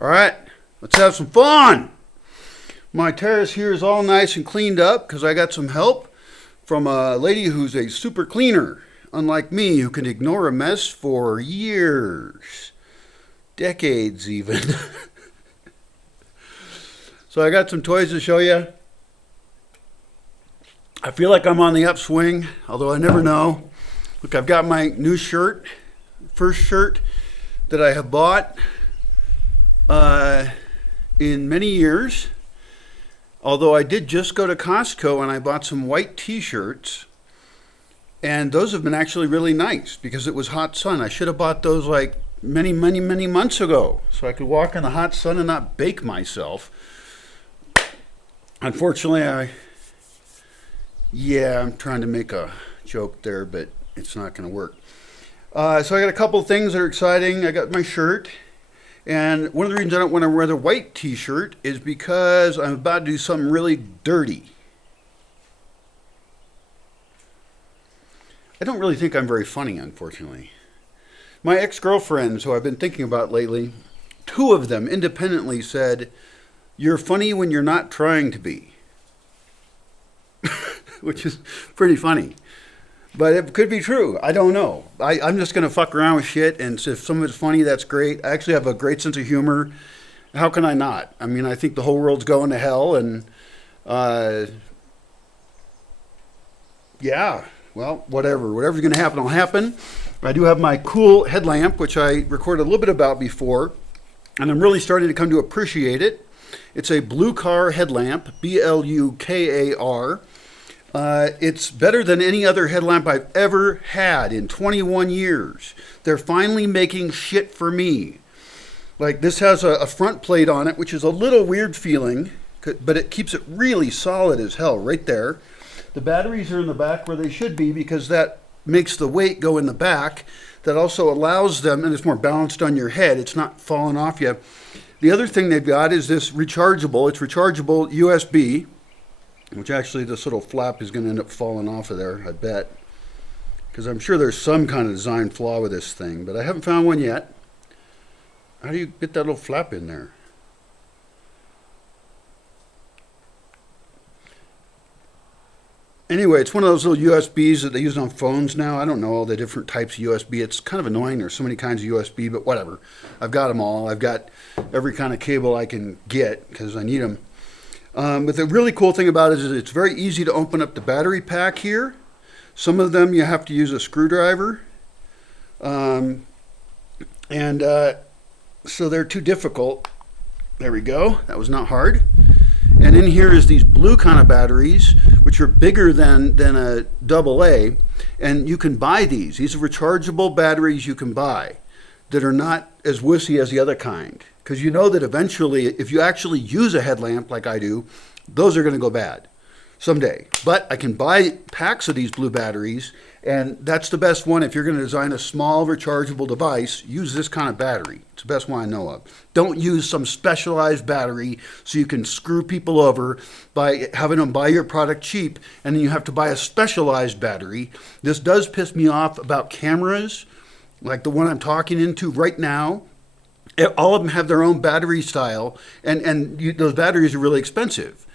All right, let's have some fun. My terrace here is all nice and cleaned up because I got some help from a lady who's a super cleaner, unlike me, who can ignore a mess for years, decades even. So I got some toys to show you. I feel like I'm on the upswing, although I never know. Look, I've got my new shirt, first shirt that I have bought in many years. Although I did just go to Costco and I bought some white t-shirts, and those have been actually really nice because it was hot sun. I should have bought those like many months ago so I could walk in the hot sun and not bake myself. Unfortunately, I'm trying to make a joke there, but it's not going to work. So I got a couple of things that are exciting. I got my shirt. And one of the reasons I don't want to wear the white t-shirt is because I'm about to do something really dirty. I don't really think I'm very funny, unfortunately. My ex-girlfriends, who I've been thinking about lately, two of them independently said, "You're funny when you're not trying to be." Which is pretty funny. But it could be true. I don't know. I'm just going to fuck around with shit, and if some of it's funny, that's great. I actually have a great sense of humor. How can I not? I mean, I think the whole world's going to hell, and yeah, well, whatever. Whatever's going to happen will happen. I do have my cool headlamp, which I recorded a little bit about before, and I'm really starting to come to appreciate it. It's a BLUKAR headlamp, BLUKAR. It's better than any other headlamp I've ever had in 21 years. They're finally making shit for me. Like, this has a front plate on it, which is a little weird feeling, but it keeps it really solid as hell right there. The batteries are in the back where they should be because that makes the weight go in the back. That also allows them, and it's more balanced on your head. It's not falling off you. The other thing they've got is this rechargeable. It's rechargeable USB. Which actually this little flap is going to end up falling off of there, I bet. Because I'm sure there's some kind of design flaw with this thing, but I haven't found one yet. How do you get that little flap in there? Anyway, it's one of those little USBs that they use on phones now. I don't know all the different types of USB. It's kind of annoying. There's so many kinds of USB, but whatever. I've got them all. I've got every kind of cable I can get because I need them. But the really cool thing about it is it's very easy to open up the battery pack here. Some of them you have to use a screwdriver. So they're too difficult. There we go. That was not hard. And in here is these blue kind of batteries, which are bigger than a AA. And you can buy these. These are rechargeable batteries you can buy that are not as wussy as the other kind. Because you know that eventually, if you actually use a headlamp like I do, those are going to go bad someday. But I can buy packs of these blue batteries, and that's the best one. If you're going to design a small rechargeable device, use this kind of battery. It's the best one I know of. Don't use some specialized battery so you can screw people over by having them buy your product cheap, and then you have to buy a specialized battery. This does piss me off about cameras, like the one I'm talking into right now. All of them have their own battery style, and those batteries are really expensive.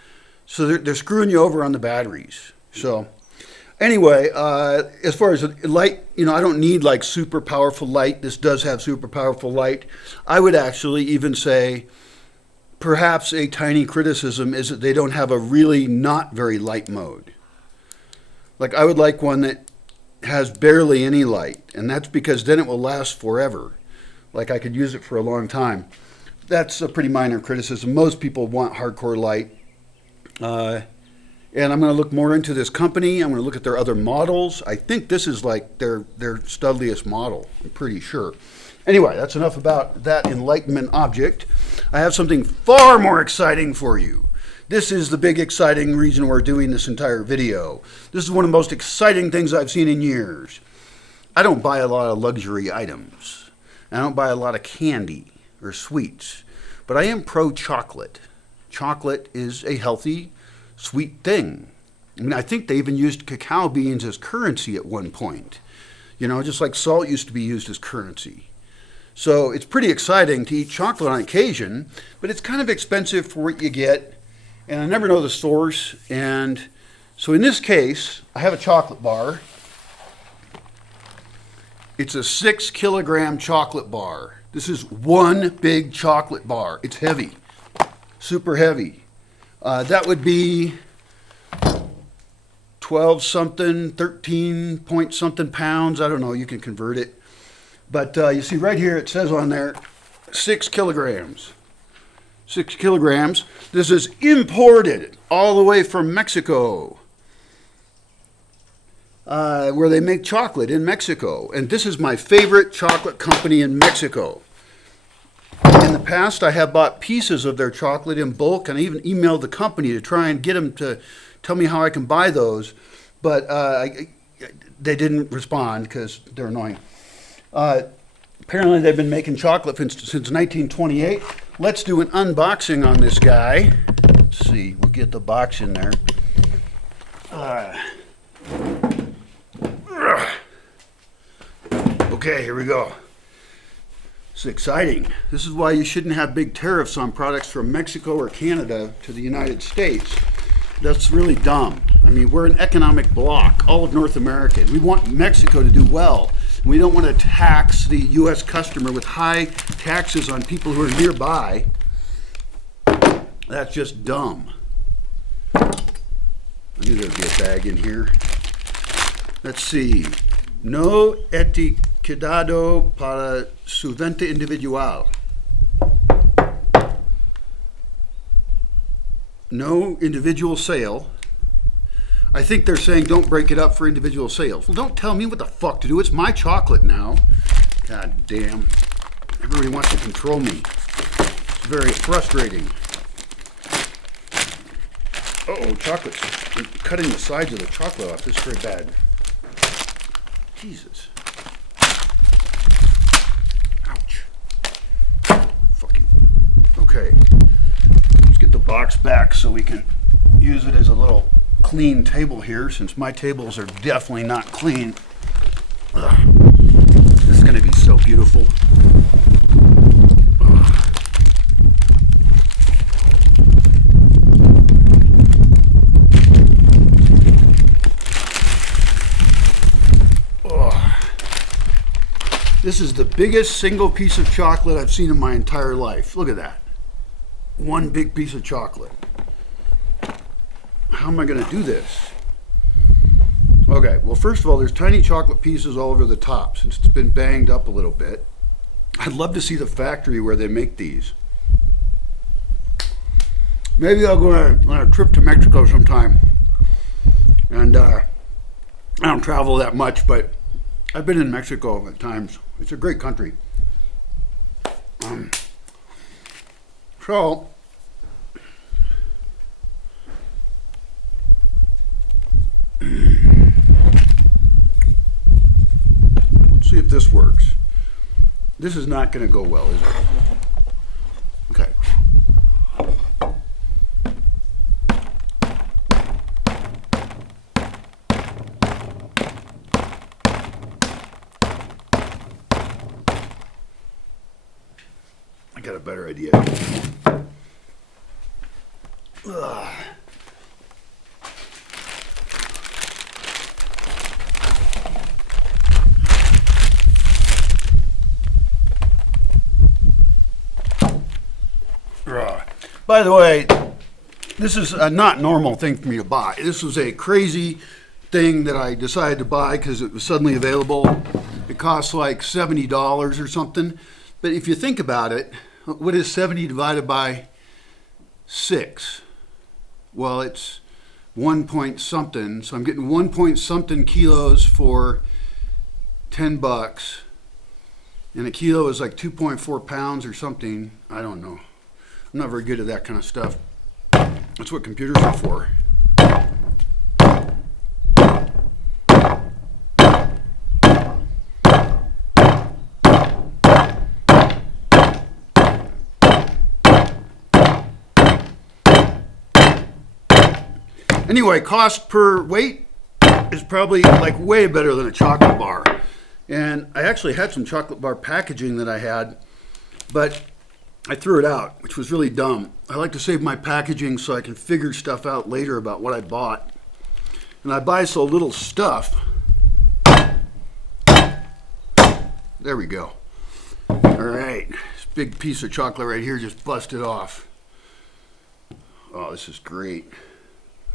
So they're screwing you over on the batteries. So anyway, as far as light, I don't need like super powerful light. This does have super powerful light. I would actually even say perhaps a tiny criticism is that they don't have a really not very light mode. Like, I would like one that has barely any light, and that's because then it will last forever. Like, I could use it for a long time. That's a pretty minor criticism. Most people want hardcore light. And I'm going to look more into this company. I'm going to look at their other models. I think this is like their studliest model. I'm pretty sure. Anyway, that's enough about that enlightenment object. I have something far more exciting for you. This is the big exciting reason we're doing this entire video. This is one of the most exciting things I've seen in years. I don't buy a lot of luxury items. I don't buy a lot of candy or sweets, but I am pro chocolate. Chocolate is a healthy, sweet thing. I mean, I think they even used cacao beans as currency at one point. Just like salt used to be used as currency. So it's pretty exciting to eat chocolate on occasion, but it's kind of expensive for what you get. And I never know the source. And so in this case, I have a chocolate bar. It's a 6 kilogram chocolate bar. This is one big chocolate bar. It's heavy, super heavy. That would be 12 something, 13 point something pounds. I don't know, you can convert it. But you see right here, it says on there, 6 kilograms. 6 kilograms. This is imported all the way from Mexico, where they make chocolate in Mexico. And this is my favorite chocolate company in Mexico. In the past, I have bought pieces of their chocolate in bulk, and I even emailed the company to try and get them to tell me how I can buy those. But they didn't respond because they're annoying. Apparently, they've been making chocolate since 1928. Let's do an unboxing on this guy. Let's see, we'll get the box in there. Okay, here we go. It's exciting. This is why you shouldn't have big tariffs on products from Mexico or Canada to the United States. That's really dumb. I mean, we're an economic bloc, all of North America. We want Mexico to do well. We don't want to tax the U.S. customer with high taxes on people who are nearby. That's just dumb. I knew there'd be a bag in here. Let's see. No etiquetado para su venta individual. No individual sale. I think they're saying don't break it up for individual sales. Well, don't tell me what the fuck to do. It's my chocolate now. God damn. Everybody wants to control me. It's very frustrating. Uh-oh, chocolate's I'm cutting the sides of the chocolate off. This is very bad. Jesus. Ouch. Fucking. Okay. Let's get the box back so we can use it as a little clean table here, since my tables are definitely not clean. Ugh. This is going to be so beautiful. This is the biggest single piece of chocolate I've seen in my entire life. Look at that. One big piece of chocolate. How am I going to do this? Okay, well, first of all, there's tiny chocolate pieces all over the top since it's been banged up a little bit. I'd love to see the factory where they make these. Maybe I'll go on a trip to Mexico sometime. And I don't travel that much, but I've been in Mexico at times. It's a great country. So, let's see if this works. This is not going to go well, is it? Okay. I got a better idea. Ugh. By the way, this is a not normal thing for me to buy. This was a crazy thing that I decided to buy because it was suddenly available. It costs like $70 or something. But if you think about it, what is 70 divided by 6? Well, it's 1 point something. So I'm getting 1 point something kilos for $10. And a kilo is like 2.4 pounds or something. I don't know. I'm not very good at that kind of stuff. That's what computers are for. Anyway, cost per weight is probably like way better than a chocolate bar. And I actually had some chocolate bar packaging that I had, but I threw it out, which was really dumb. I like to save my packaging so I can figure stuff out later about what I bought. And I buy so little stuff. There we go. All right, this big piece of chocolate right here just busted off. Oh, this is great.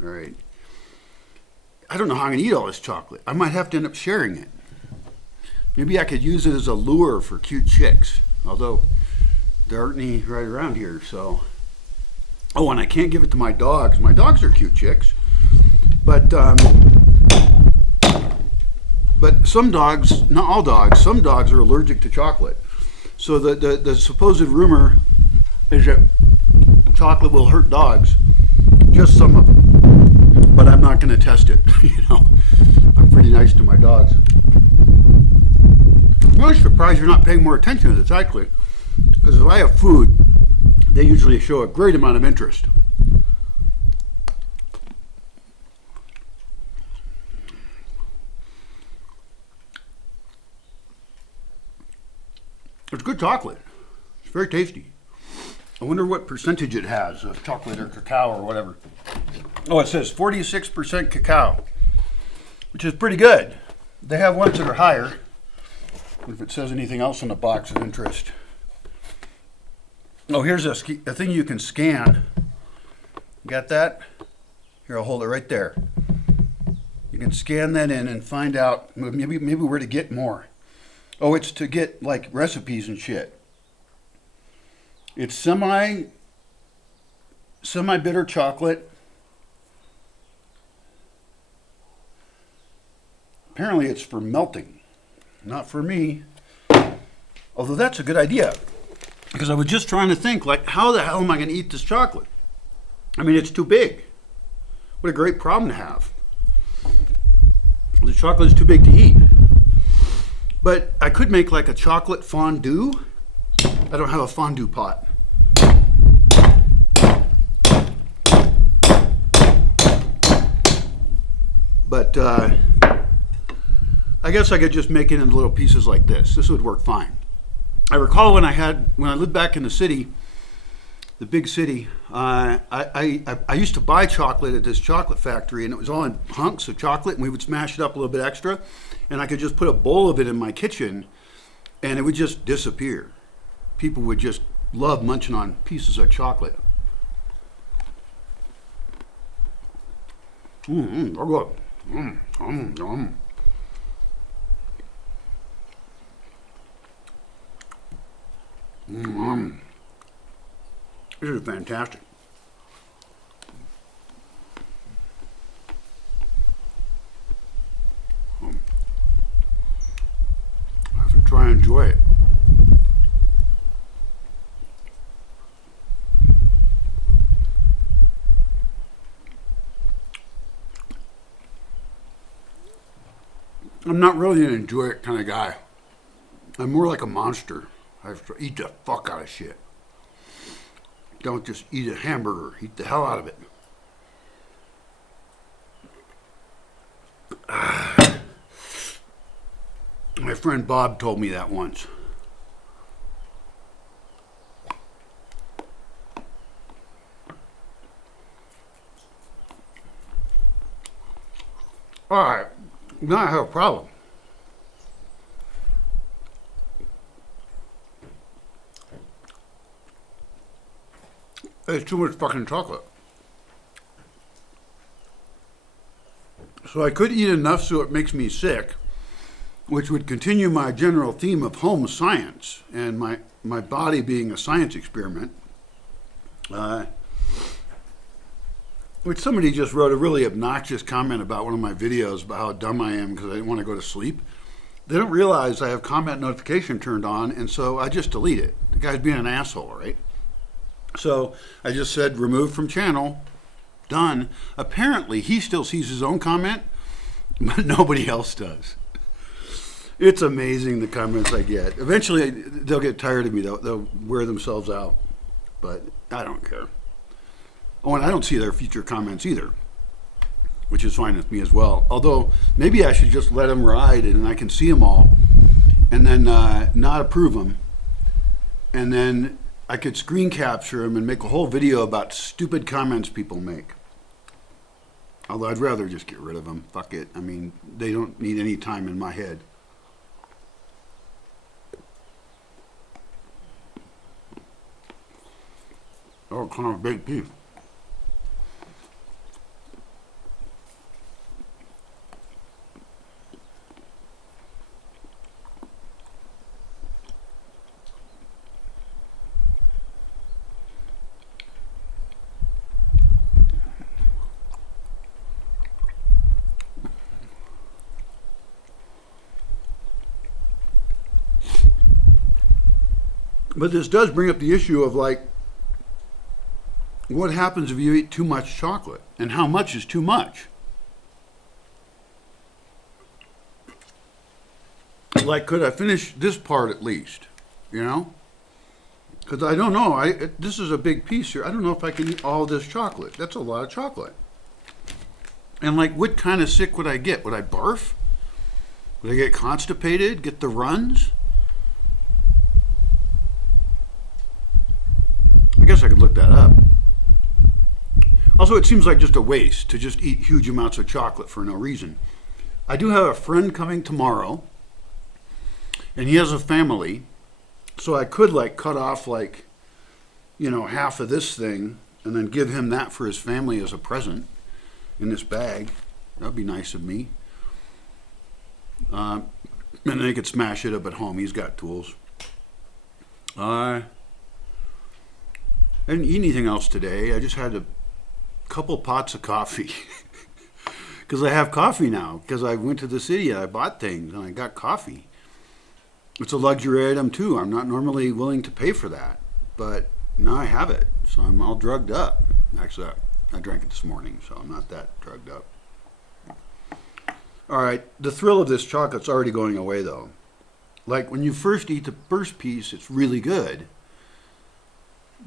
All right. I don't know how I'm gonna eat all this chocolate. I might have to end up sharing it. Maybe I could use it as a lure for cute chicks, although there aren't any right around here, so. Oh, and I can't give it to my dogs. My dogs are cute chicks, but some dogs, not all dogs, some dogs are allergic to chocolate. So the supposed rumor is that chocolate will hurt dogs, just some of them, but I'm not going to test it. You know, I'm pretty nice to my dogs. I'm really surprised you're not paying more attention to this, actually, because if I have food, they usually show a great amount of interest. It's good chocolate. It's very tasty. I wonder what percentage it has of chocolate or cacao or whatever. Oh, it says 46% cacao, which is pretty good. They have ones that are higher. If it says anything else in the box of interest. Oh, here's a thing you can scan. Got that? Here, I'll hold it right there. You can scan that in and find out maybe where to get more. Oh, it's to get like recipes and shit. It's semi-bitter chocolate. Apparently it's for melting, not for me. Although that's a good idea, because I was just trying to think, like, how the hell am I going to eat this chocolate? I mean, it's too big. What a great problem to have. The chocolate is too big to eat. But I could make like a chocolate fondue. I don't have a fondue pot. But I guess I could just make it into little pieces like this. This would work fine. I recall when I lived back in the city, the big city, I used to buy chocolate at this chocolate factory, and it was all in hunks of chocolate, and we would smash it up a little bit extra, and I could just put a bowl of it in my kitchen, and it would just disappear. People would just love munching on pieces of chocolate. So good. This is fantastic. I have to try and enjoy it. I'm not really an enjoy it kind of guy. I'm more like a monster. I have to eat the fuck out of shit. Don't just eat a hamburger. Eat the hell out of it. My friend Bob told me that once. All right, now I have a problem. It's too much fucking chocolate. So I could eat enough so it makes me sick, which would continue my general theme of home science and my body being a science experiment. Which somebody just wrote a really obnoxious comment about one of my videos about how dumb I am because I didn't want to go to sleep. They don't realize I have comment notification turned on, and so I just delete it. The guy's being an asshole, right? So I just said remove from channel, done. Apparently he still sees his own comment, but nobody else does. It's amazing the comments I get. Eventually they'll get tired of me. They'll wear themselves out, but I don't care. Oh, and I don't see their future comments either, which is fine with me as well. Although maybe I should just let them ride and I can see them all, and then not approve them, and then I could screen capture them and make a whole video about stupid comments people make. Although I'd rather just get rid of them. Fuck it. I mean, they don't need any time in my head. Oh, kind of a big piece. But this does bring up the issue of, like, what happens if you eat too much chocolate? And how much is too much? Like, could I finish this part at least? You know? Because I don't know. This is a big piece here. I don't know if I can eat all this chocolate. That's a lot of chocolate. And, like, what kind of sick would I get? Would I barf? Would I get constipated? Get the runs? I guess I could look that up. Also, it seems like just a waste to just eat huge amounts of chocolate for no reason. I do have a friend coming tomorrow, and he has a family, so I could, like, cut off, like, you know, half of this thing and then give him that for his family as a present in this bag. That would be nice of me. And then he could smash it up at home. He's got tools. I didn't eat anything else today. I just had a couple pots of coffee because I have coffee now because I went to the city and I bought things and I got coffee. It's a luxury item too. I'm not normally willing to pay for that, but now I have it, so I'm all drugged up. Actually, I drank it this morning, so I'm not that drugged up. All right, the thrill of this chocolate's already going away though. Like when you first eat the first piece, it's really good.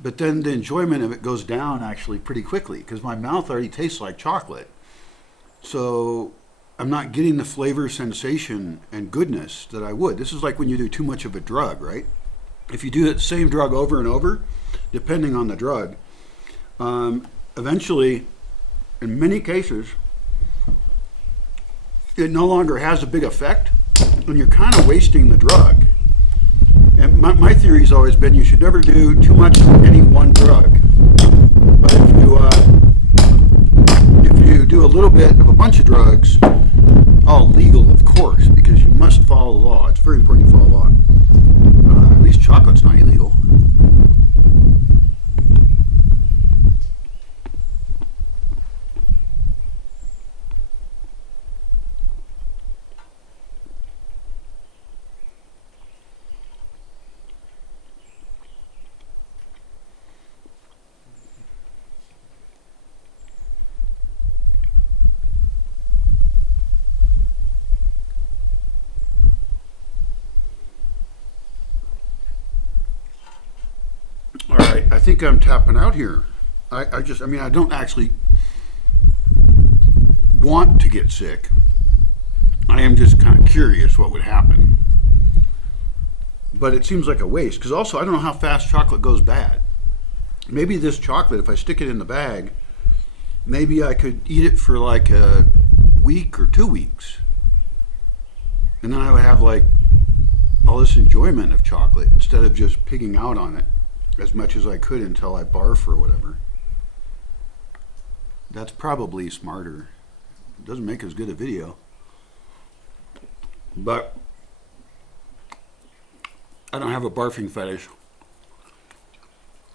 But then the enjoyment of it goes down actually pretty quickly because my mouth already tastes like chocolate. So I'm not getting the flavor, sensation, and goodness that I would. This is like when you do too much of a drug, right? If you do the same drug over and over, depending on the drug, eventually, in many cases, it no longer has a big effect, and you're kind of wasting the drug. And my theory has always been you should never do too much of any one drug. But if you do a little bit of a bunch of drugs, all legal, of course, because you must follow the law. It's very important you follow the law. At least chocolate's not illegal. All right, I think I'm tapping out here. I mean, I don't actually want to get sick. I am just kind of curious what would happen. But it seems like a waste, because also I don't know how fast chocolate goes bad. Maybe this chocolate, if I stick it in the bag, maybe I could eat it for like a week or 2 weeks. And then I would have like all this enjoyment of chocolate instead of just pigging out on it as much as I could until I barf or whatever. That's probably smarter. It doesn't make as good a video. But I don't have a barfing fetish.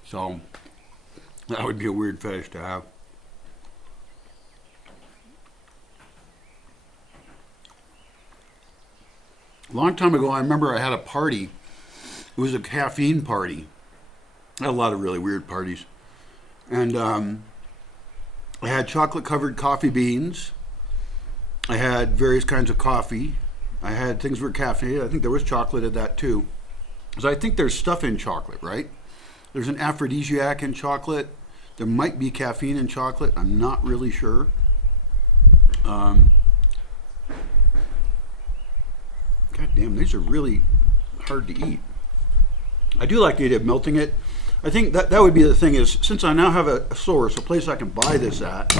So that would be a weird fetish to have. A long time ago, I remember I had a party. It was a caffeine party. I had a lot of really weird parties. And I had chocolate-covered coffee beans. I had various kinds of coffee. I had things were caffeinated. I think there was chocolate in that too. So I think there's stuff in chocolate, right? There's an aphrodisiac in chocolate. There might be caffeine in chocolate. I'm not really sure. God damn, these are really hard to eat. I do like the idea of melting it. I think that would be the thing is, since I now have a source, a place I can buy this at,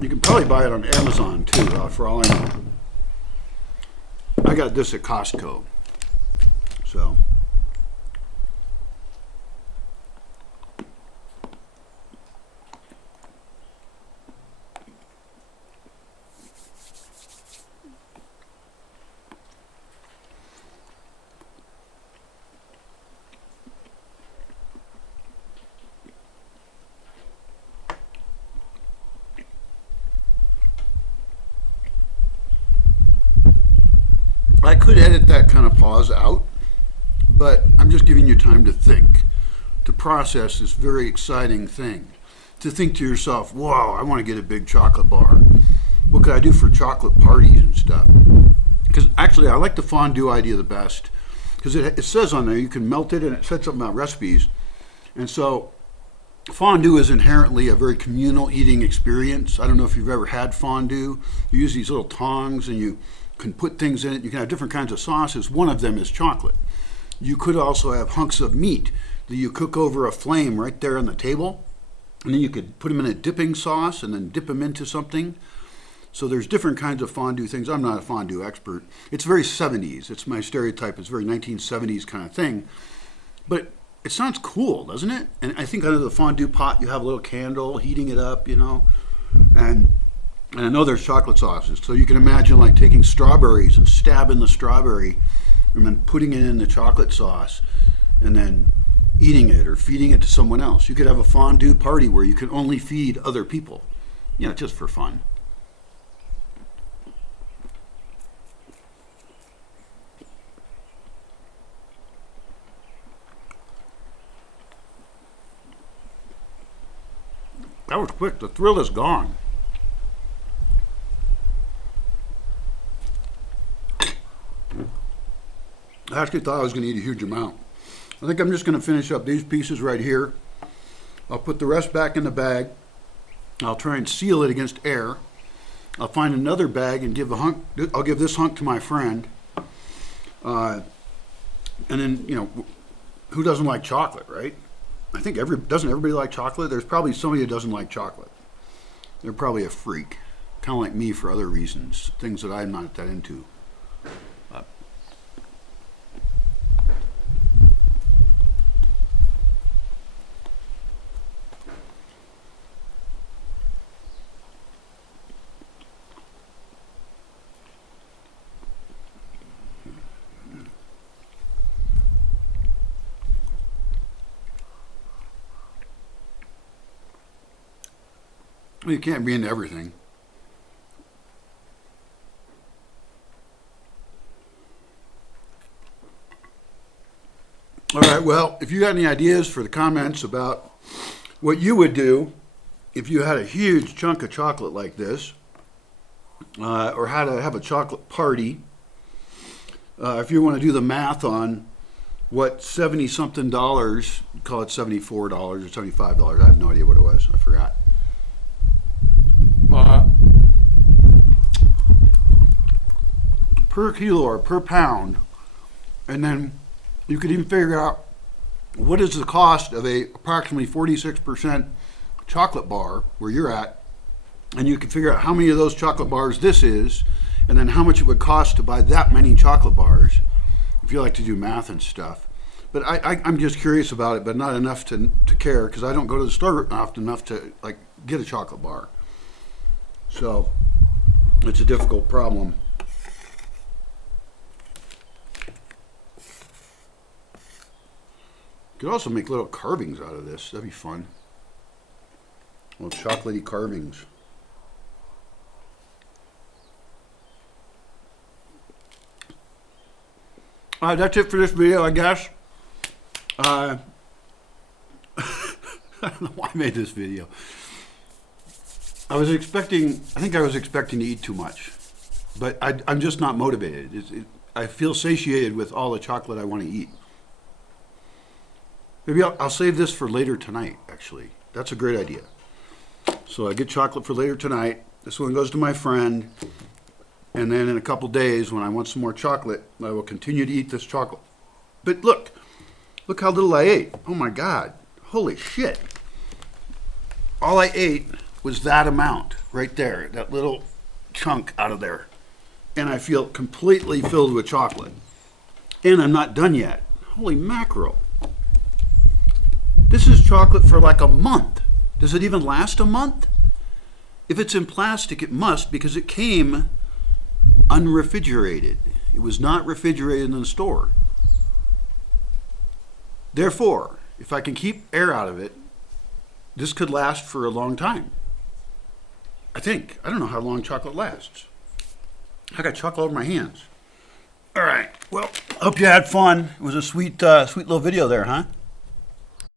you can probably buy it on Amazon too, for all I know. I got this at Costco. So. I could edit that kind of pause out, but I'm just giving you time to think, to process this very exciting thing, to think to yourself, wow, I want to get a big chocolate bar. What could I do for chocolate parties and stuff? Because actually, I like the fondue idea the best, because it says on there you can melt it, and it said something about recipes. And so fondue is inherently a very communal eating experience. I don't know if you've ever had fondue. You use these little tongs and you can put things in it. You can have different kinds of sauces. One of them is chocolate. You could also have hunks of meat that you cook over a flame right there on the table. And then you could put them in a dipping sauce and then dip them into something. So there's different kinds of fondue things. I'm not a fondue expert. It's very 70s. It's my stereotype. It's very 1970s kind of thing. But it sounds cool, doesn't it? And I think under the fondue pot, you have a little candle heating it up, you know. And I know there's chocolate sauces. So you can imagine like taking strawberries and stabbing the strawberry and then putting it in the chocolate sauce and then eating it or feeding it to someone else. You could have a fondue party where you can only feed other people, you know, just for fun. That was quick. The thrill is gone. I actually thought I was going to eat a huge amount. I think I'm just going to finish up these pieces right here. I'll put the rest back in the bag. I'll try and seal it against air. I'll find another bag and give a hunk. I'll give this hunk to my friend. And then, you know, who doesn't like chocolate, right? I think doesn't everybody like chocolate? There's probably somebody who doesn't like chocolate. They're probably a freak, kind of like me for other reasons, things that I'm not that into. You can't be into everything. All right, well, if you got any ideas for the comments about what you would do if you had a huge chunk of chocolate like this, or how to have a chocolate party, if you want to do the math on what 70-something dollars, call it $74 or $75, I have no idea what it was, I forgot. Per kilo or per pound, and then you could even figure out what is the cost of a approximately 46% chocolate bar where you're at, and you can figure out how many of those chocolate bars this is, and then how much it would cost to buy that many chocolate bars, if you like to do math and stuff. But I'm just curious about it, but not enough to care, because I don't go to the store often enough to like get a chocolate bar. So it's a difficult problem. Could also make little carvings out of this. That'd be fun. Little chocolatey carvings. That's it for this video, I guess. I don't know why I made this video. I think I was expecting to eat too much, but I'm just not motivated. I feel satiated with all the chocolate I want to eat. Maybe I'll save this for later tonight, actually. That's a great idea. So I get chocolate for later tonight. This one goes to my friend. And then in a couple days, when I want some more chocolate, I will continue to eat this chocolate. But look how little I ate. Oh my God, holy shit. All I ate was that amount right there, that little chunk out of there. And I feel completely filled with chocolate. And I'm not done yet. Holy mackerel. This is chocolate for like a month. Does it even last a month? If it's in plastic, it must, because it came unrefrigerated. It was not refrigerated in the store. Therefore, if I can keep air out of it, this could last for a long time. I think. I don't know how long chocolate lasts. I got chocolate all over my hands. All right. Well, hope you had fun. It was a sweet little video there, huh?